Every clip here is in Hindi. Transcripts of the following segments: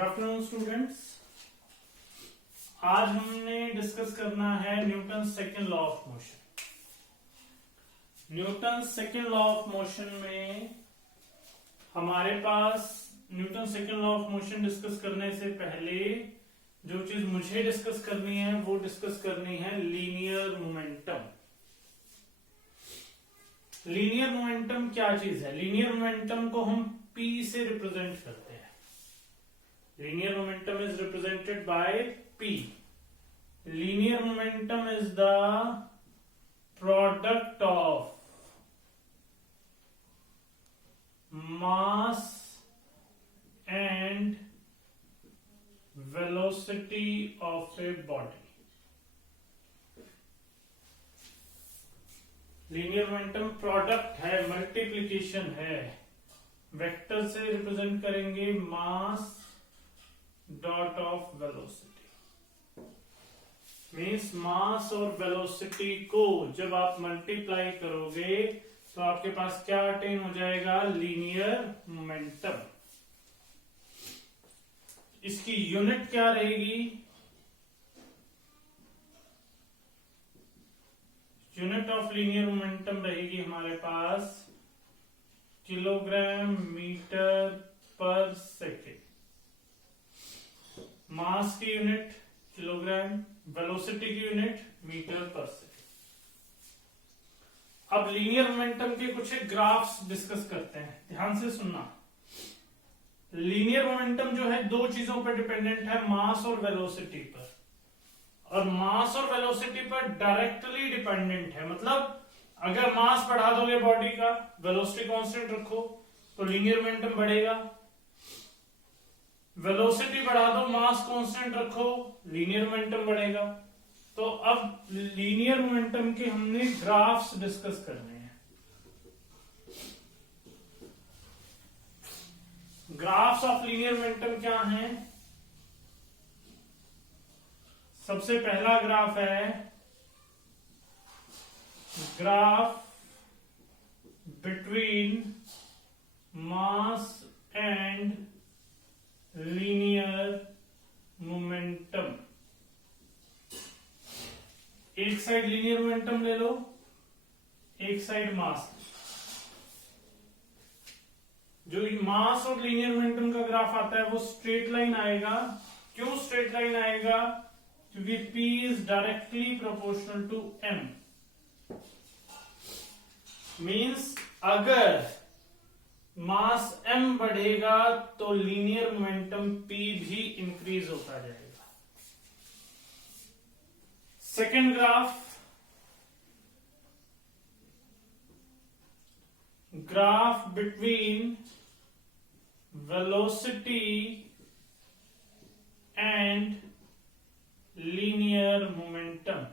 Good afternoon students. आज हमने डिस्कस करना है Newton second law of motion. Newton second law of motion में हमारे पास Newton second law of motion discuss करने से पहले जो चीज मुझे डिस्कस करनी है वो डिस्कस करनी है लीनियर मोमेंटम। लीनियर मोमेंटम क्या चीज है? लीनियर मोमेंटम को हम P से रिप्रेजेंट करते हैं। Linear momentum is represented by P. Linear momentum is the product of mass and velocity of a body. Linear momentum product है, multiplication है। वेक्टर से रिप्रेजेंट करेंगे mass dot of velocity. Means mass और वेलोसिटी को जब आप मल्टीप्लाई करोगे तो आपके पास क्या अटेन हो जाएगा? Linear momentum. इसकी यूनिट क्या रहेगी? यूनिट ऑफ लीनियर मोमेंटम रहेगी हमारे पास किलोग्राम मीटर पर सेकेंड। मास की यूनिट किलोग्राम, वेलोसिटी की यूनिट मीटर पर सेकेंड। अब लीनियर मोमेंटम के कुछ ग्राफ्स डिस्कस करते हैं, ध्यान से सुनना। लीनियर मोमेंटम जो है दो चीजों पर डिपेंडेंट है, मास और वेलोसिटी पर। और मास और वेलोसिटी पर डायरेक्टली डिपेंडेंट है। मतलब अगर मास बढ़ा दोगे बॉडी का, वेलोसिटी कांस्टेंट रखो तो लीनियर मोमेंटम बढ़ेगा। वेलोसिटी बढ़ा दो, मास कांस्टेंट रखो, लीनियर मोमेंटम बढ़ेगा। तो अब लीनियर मोमेंटम के हमने ग्राफ्स डिस्कस करने हैं। ग्राफ्स ऑफ लीनियर मोमेंटम क्या हैं? सबसे पहला ग्राफ है graph between mass and linear momentum. एक साइड लीनियर मोमेंटम ले लो, एक साइड मास। जो मास और लीनियर मोमेंटम का ग्राफ आता है वो स्ट्रेट लाइन आएगा। क्यों स्ट्रेट लाइन आएगा? क्योंकि P is directly proportional to M। Means अगर मास m बढ़ेगा तो लीनियर मोमेंटम P भी इंक्रीज होता जाएगा। Second graph between velocity and linear momentum.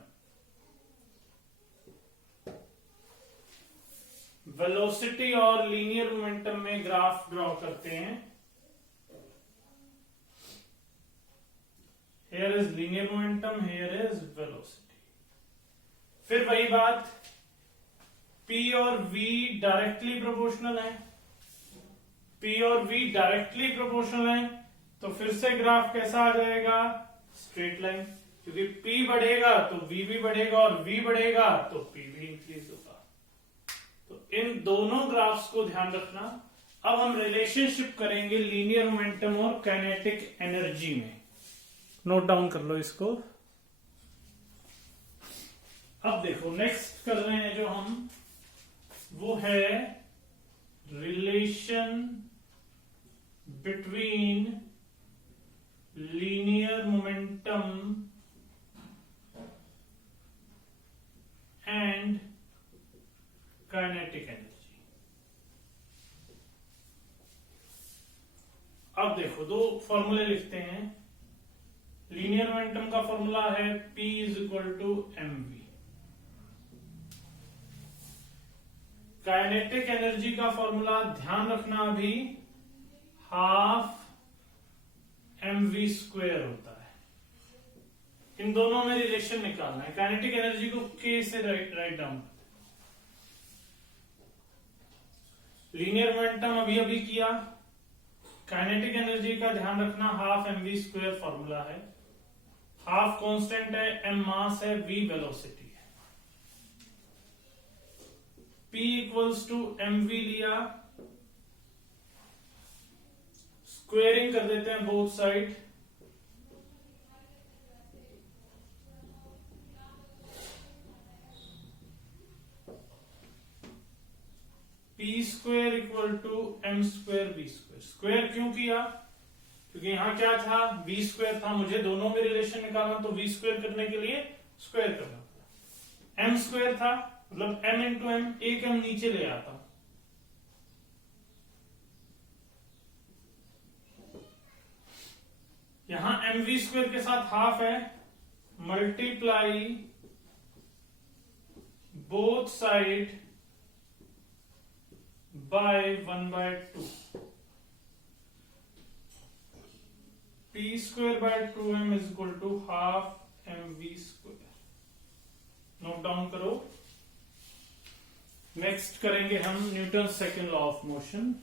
Velocity और लीनियर मोमेंटम में ग्राफ ड्रॉ करते हैं। Here is linear momentum, here is velocity. फिर वही बात, P और V डायरेक्टली प्रोपोर्शनल है। P और V डायरेक्टली प्रोपोर्शनल है तो फिर से ग्राफ कैसा आ जाएगा? Straight line. क्योंकि P बढ़ेगा तो V भी बढ़ेगा और V बढ़ेगा तो P भी इंक्रीज होगा। तो इन दोनों ग्राफ्स को ध्यान रखना। अब हम रिलेशनशिप करेंगे लीनियर मोमेंटम और काइनेटिक एनर्जी में। नोट डाउन कर लो इसको। अब देखो नेक्स्ट कर रहे हैं जो हम, वो है relation between linear momentum and kinetic energy. अब देखो दो फॉर्मूले लिखते हैं। लीनियर मोमेंटम का फॉर्मूला है P is equal to mv। Kinetic energy का फॉर्मूला ध्यान रखना अभी हाफ mv स्क्वायर होता है। इन दोनों में रिलेशन निकालना है। काइनेटिक एनर्जी को K से राइट डाउन। लीनियर मोमेंटम अभी अभी किया, काइनेटिक एनर्जी का ध्यान रखना, हाफ mv स्क्वायर फॉर्मूला है, हाफ कांस्टेंट है, m मास है, v वेलोसिटी है। p इक्वल्स टू mv लिया, स्क्वेयरिंग कर देते हैं both side, P square equal to M square B square. Square क्यों किया? क्योंकि यहां क्या था, वी स्क्वेयर था, मुझे दोनों में रिलेशन निकालना, तो वी स्क्वेयर करने के लिए स्क्वेयर करना पड़ा। एम स्क्वेयर था मतलब एम इंटू एम, एक एम नीचे ले आता, यहां एम वी स्क्वेयर के साथ हाफ है, multiply both side by 1/2, p square by 2m is equal to half mv square। Note down करो। नेक्स्ट करेंगे हम Newton second law of motion.